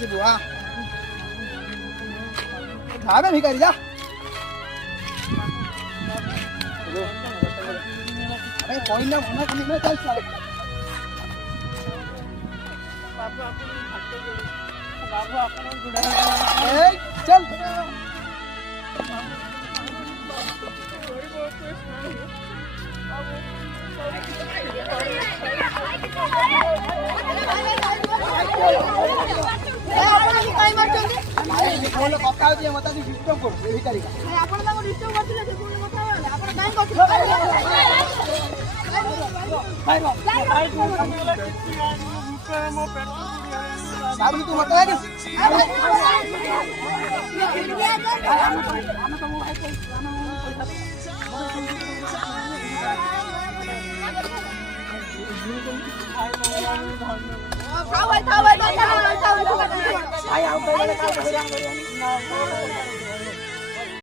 से बुआ भावे भिखारी जा अरे कोई ना मना करने में चल चल बाबू अपन ए चल बोलो कथा होती है मत डिस्टर्ब कर भिखारी का आपण ना डिस्टर्ब करथिले से कोन कथा वाला आपण काई करथिले साबुन तू मत है कि खाओ भाई